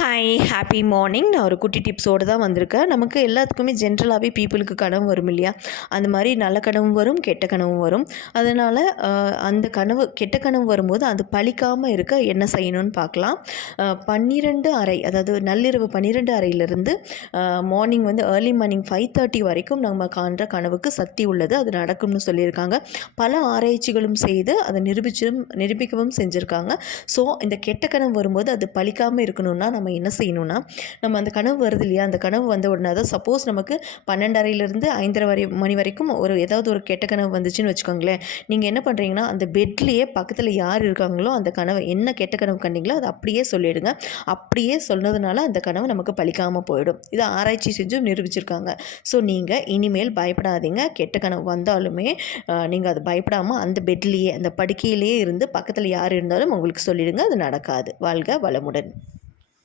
Hi happy morning. நான் ஒரு குட்டி டிப்ஸோடு தான் வந்திருக்கேன். நமக்கு எல்லாத்துக்குமே ஜென்ரலாகவே பீப்புளுக்கு கனவு வரும் இல்லையா? அந்த மாதிரி நல்ல கனவும் வரும், கெட்ட கனவும் வரும். அதனால் அந்த கனவு கெட்ட கனவு வரும்போது அது பலிக்காமல் இருக்க என்ன செய்யணும்னு பார்க்கலாம். 12 அறை, அதாவது நள்ளிரவு 12 அறையிலிருந்து மார்னிங் ஏர்லி மார்னிங் 5:30 வரைக்கும் நம்ம காண்ற கனவுக்கு சக்தி உள்ளது, அது நடக்கும்னு சொல்லியிருக்காங்க. பல ஆராய்ச்சிகளும் செய்து அதை நிரூபிக்கவும் செஞ்சுருக்காங்க. ஸோ இந்த கெட்ட கனவு வரும்போது அது பலிக்காமல் இருக்கணும்னா நம்ம என்ன செய்யணும்னா, நம்ம அந்த கனவு வருது இல்லையா, அந்த கனவு வந்த உடனே அதாவது சப்போஸ் நமக்கு 12:30 5:30 மணி வரைக்கும் ஏதாவது ஒரு கெட்ட கனவு வந்துச்சுன்னு வச்சுக்கோங்களேன். நீங்கள் என்ன பண்ணுறீங்கன்னா, அந்த பெட்லேயே பக்கத்தில் யார் இருக்காங்களோ அந்த கனவை என்ன கெட்ட கனவு கண்டீங்களோ அதை அப்படியே சொல்லிவிடுங்க. அப்படியே சொன்னதுனால அந்த கனவு நமக்கு பலிக்காமல் போயிடும். இதை ஆராய்ச்சி செஞ்சு நிரூபிச்சிருக்காங்க. ஸோ நீங்கள் இனிமேல் பயப்படாதீங்க. கெட்ட கனவு வந்தாலுமே நீங்கள் அது பயப்படாமல் அந்த பெட்லேயே அந்த படுக்கையிலேயே இருந்து பக்கத்தில் யார் இருந்தாலும் உங்களுக்கு சொல்லிடுங்க. அது நடக்காது. வாழ்க வளமுடன்.